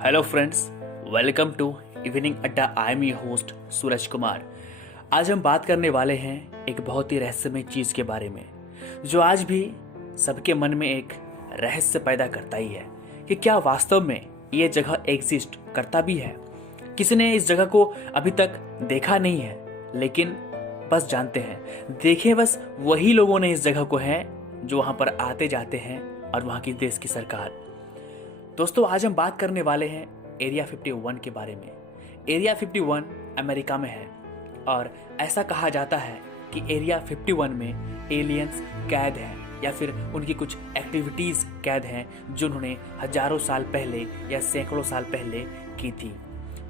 Hello friends, welcome to evening Adda. I am your host Suraj Kumar. आज हम बात करने वाले हैं एक बहुत ही रहस्यमय चीज़ के बारे में, जो आज भी सबके मन में एक रहस्य पैदा करता ही है कि क्या वास्तव में ये जगह एग्जिस्ट करता भी है। किसी ने इस जगह को अभी तक देखा नहीं है, लेकिन बस जानते हैं, देखे बस वही लोगों ने इस जगह को है जो वहाँ पर आते जाते हैं और वहाँ की देश की सरकार। दोस्तों, आज हम बात करने वाले हैं एरिया 51 के बारे में। एरिया 51 अमेरिका में है और ऐसा कहा जाता है कि एरिया 51 में एलियंस कैद हैं या फिर उनकी कुछ एक्टिविटीज़ कैद हैं जो उन्होंने हजारों साल पहले या सैकड़ों साल पहले की थी।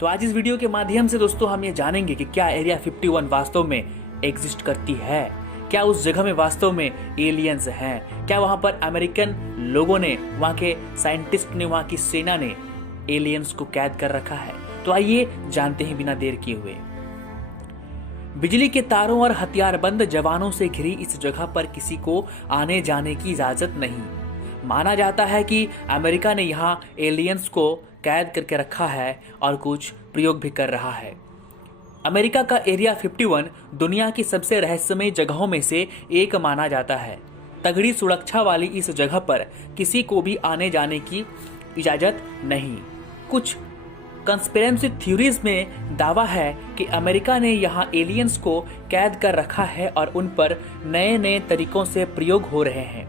तो आज इस वीडियो के माध्यम से दोस्तों हम ये जानेंगे कि क्या एरिया 51 वास्तव में एग्जिस्ट करती है, क्या उस जगह में वास्तव में एलियंस हैं, क्या वहां पर अमेरिकन लोगों ने, वहां के साइंटिस्ट ने, वहां की सेना ने एलियंस को कैद कर रखा है। तो आइए जानते हैं बिना देर किए हुए। बिजली के तारों और हथियारबंद जवानों से घिरी इस जगह पर किसी को आने जाने की इजाजत नहीं। माना जाता है कि अमेरिका ने यहाँ एलियंस को कैद करके रखा है और कुछ प्रयोग भी कर रहा है। अमेरिका का एरिया 51 दुनिया की सबसे रहस्यमय जगहों में से एक माना जाता है। तगड़ी सुरक्षा वाली इस जगह पर किसी को भी आने जाने की इजाजत नहीं। कुछ कंस्पिरेसी थ्योरीज में दावा है कि अमेरिका ने यहाँ एलियंस को कैद कर रखा है और उन पर नए नए तरीकों से प्रयोग हो रहे हैं।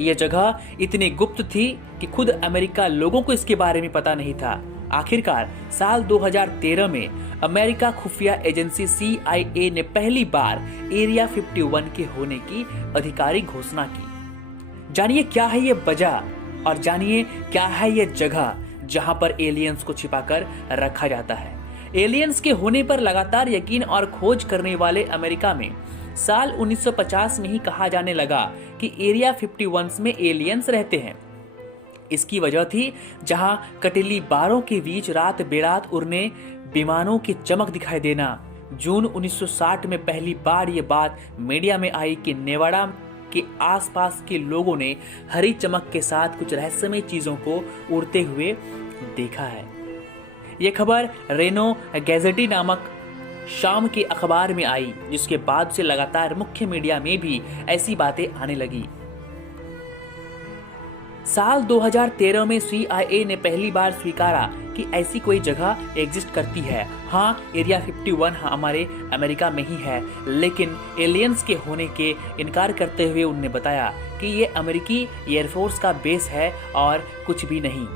यह जगह इतनी गुप्त थी कि खुद अमेरिका लोगों को इसके बारे में पता नहीं था। आखिरकार साल 2013 में अमेरिका खुफिया एजेंसी CIA ने पहली बार एरिया 51 के होने की आधिकारिक घोषणा की। जानिए क्या है ये वजह और जानिए क्या है ये जगह जहां पर एलियंस को छिपाकर रखा जाता है। एलियंस के होने पर लगातार यकीन और खोज करने वाले अमेरिका में साल 1950 में ही कहा जाने लगा कि एरिया 51 में एलियंस रहते हैं। इसकी वजह थी जहां कटीली बारों के बीच रात बेरात उड़ने विमानों की चमक दिखाई देना। जून 1960 में पहली बार ये बात मीडिया में आई कि नेवाडा के आसपास के लोगों ने हरी चमक के साथ कुछ रहस्यमय चीजों को उड़ते हुए देखा है। ये खबर रेनो गैजेटी नामक शाम के अखबार में आई, जिसके बाद से लगातार मुख्य मीडिया में भी ऐसी बातें आने लगी। साल 2013 में CIA ने पहली बार स्वीकारा कि ऐसी कोई जगह एग्जिस्ट करती है। हाँ, एरिया 51 हमारे अमेरिका में ही है, लेकिन एलियंस के होने के इनकार करते हुए उन्होंने बताया कि ये अमेरिकी एयरफोर्स का बेस है और कुछ भी नहीं।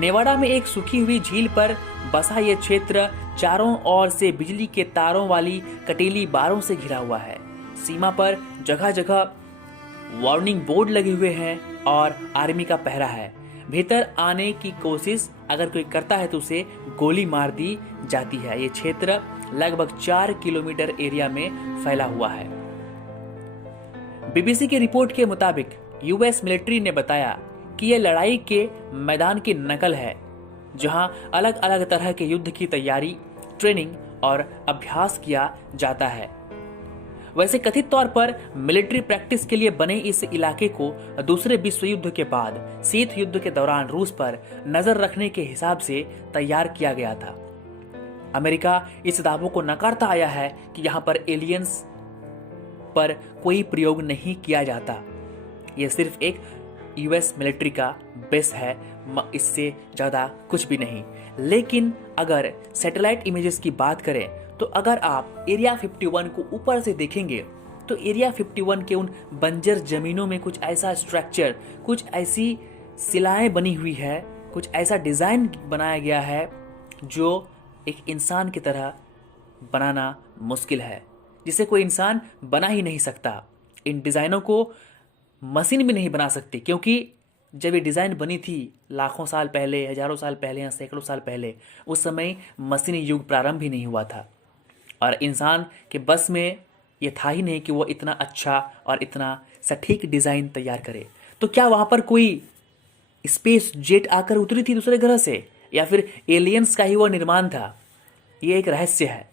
नेवाडा में एक सूखी हुई झील पर बसा ये क्षेत्र चारों ओर से बिजली के तारों वाली कटीली बारों से घिरा हुआ है। सीमा पर जगह जगह वार्निंग बोर्ड लगे हुए हैं और आर्मी का पहरा है। भीतर आने की कोशिश अगर कोई करता है तो उसे गोली मार दी जाती है। ये क्षेत्र लगभग 4 किलोमीटर एरिया में फैला हुआ है। BBC की रिपोर्ट के मुताबिक US मिलिट्री ने बताया कि यह लड़ाई के मैदान की नकल है, जहां अलग अलग तरह के युद्ध की तैयारी, ट्रेनिंग और अभ्यास किया जाता है। वैसे कथित तौर पर मिलिट्री प्रैक्टिस के लिए बने इस इलाके को दूसरे विश्व युद्ध के बाद शीत युद्ध के दौरान रूस पर नजर रखने के हिसाब से तैयार किया गया था। अमेरिका इस दावों को नकारता आया है कि यहाँ पर एलियंस पर कोई प्रयोग नहीं किया जाता। यह सिर्फ एक US मिलिट्री का बेस है, इससे ज्यादा कुछ भी नहीं। लेकिन अगर सैटेलाइट इमेजेस की बात करें तो अगर आप एरिया 51 को ऊपर से देखेंगे तो एरिया 51 के उन बंजर जमीनों में कुछ ऐसा स्ट्रक्चर, कुछ ऐसी सिलाएं बनी हुई है, कुछ ऐसा डिजाइन बनाया गया है जो एक इंसान की तरह बनाना मुश्किल है, जिसे कोई इंसान बना ही नहीं सकता। इन डिजाइनों को मशीन भी नहीं बना सकती, क्योंकि जब ये डिज़ाइन बनी थी लाखों साल पहले, हजारों साल पहले या सैकड़ों साल पहले, उस समय मशीनी युग प्रारंभ ही नहीं हुआ था और इंसान के बस में ये था ही नहीं कि वो इतना अच्छा और इतना सटीक डिज़ाइन तैयार करे। तो क्या वहाँ पर कोई स्पेस जेट आकर उतरी थी दूसरे ग्रह से, या फिर एलियंस का ही वो निर्माण था? ये एक रहस्य है।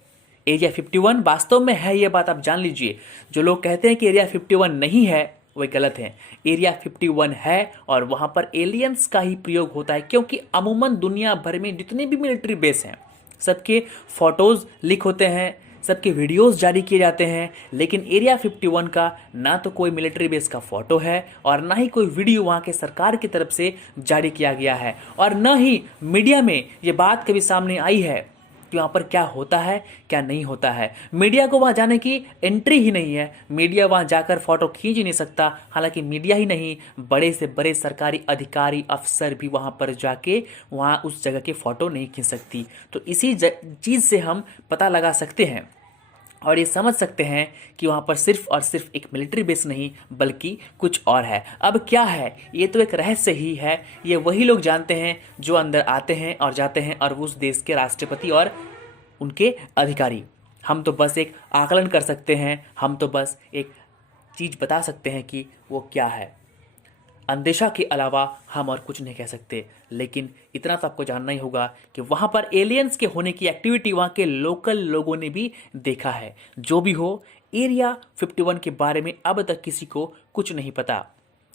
एरिया 51 वास्तव में है, ये बात आप जान लीजिए। जो लोग कहते हैं कि एरिया 51 नहीं है, वे गलत हैं। एरिया 51 है और वहाँ पर एलियंस का ही प्रयोग होता है, क्योंकि अमूमन दुनिया भर में जितने भी मिलिट्री बेस हैं सबके फ़ोटोज़ लीक होते हैं, सबके वीडियोस जारी किए जाते हैं, लेकिन एरिया 51 का ना तो कोई मिलिट्री बेस का फ़ोटो है और ना ही कोई वीडियो वहाँ के सरकार की तरफ से जारी किया गया है, और ना ही मीडिया में ये बात कभी सामने आई है कि वहाँ पर क्या होता है क्या नहीं होता है। मीडिया को वहाँ जाने की एंट्री ही नहीं है, मीडिया वहाँ जाकर फ़ोटो खींच ही नहीं सकता। हालांकि मीडिया ही नहीं, बड़े से बड़े सरकारी अधिकारी अफसर भी वहाँ पर जाके वहाँ उस जगह के फ़ोटो नहीं खींच सकती। तो इसी चीज़ से हम पता लगा सकते हैं और ये समझ सकते हैं कि वहाँ पर सिर्फ और सिर्फ एक मिलिट्री बेस नहीं बल्कि कुछ और है। अब क्या है, ये तो एक रहस्य ही है, ये वही लोग जानते हैं जो अंदर आते हैं और जाते हैं और उस देश के राष्ट्रपति और उनके अधिकारी। हम तो बस एक आकलन कर सकते हैं, हम तो बस एक चीज़ बता सकते हैं कि वो क्या है। अंदेशा के अलावा हम और कुछ नहीं कह सकते, लेकिन इतना तो आपको जानना ही होगा कि वहाँ पर एलियंस के होने की एक्टिविटी वहाँ के लोकल लोगों ने भी देखा है। जो भी हो, एरिया 51 के बारे में अब तक किसी को कुछ नहीं पता।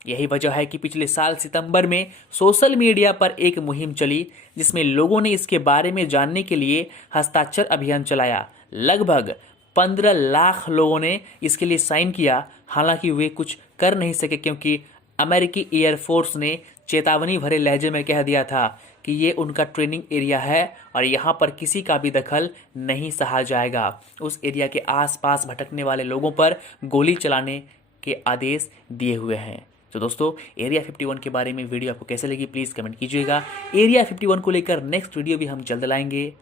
यही वजह है कि पिछले साल सितंबर में सोशल मीडिया पर एक मुहिम चली जिसमें लोगों ने इसके बारे में जानने के लिए हस्ताक्षर अभियान चलाया। लगभग 15 लाख लोगों ने इसके लिए साइन किया। हालांकि वे कुछ कर नहीं सके क्योंकि अमेरिकी एयरफोर्स ने चेतावनी भरे लहजे में कह दिया था कि ये उनका ट्रेनिंग एरिया है और यहाँ पर किसी का भी दखल नहीं सहा जाएगा। उस एरिया के आसपास भटकने वाले लोगों पर गोली चलाने के आदेश दिए हुए हैं। तो दोस्तों, एरिया 51 के बारे में वीडियो आपको कैसे लगी प्लीज़ कमेंट कीजिएगा। एरिया 51 को लेकर नेक्स्ट वीडियो भी हम जल्द लाएंगे,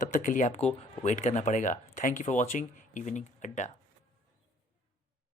तब तक के लिए आपको वेट करना पड़ेगा। Thank you for watching evening अड्डा।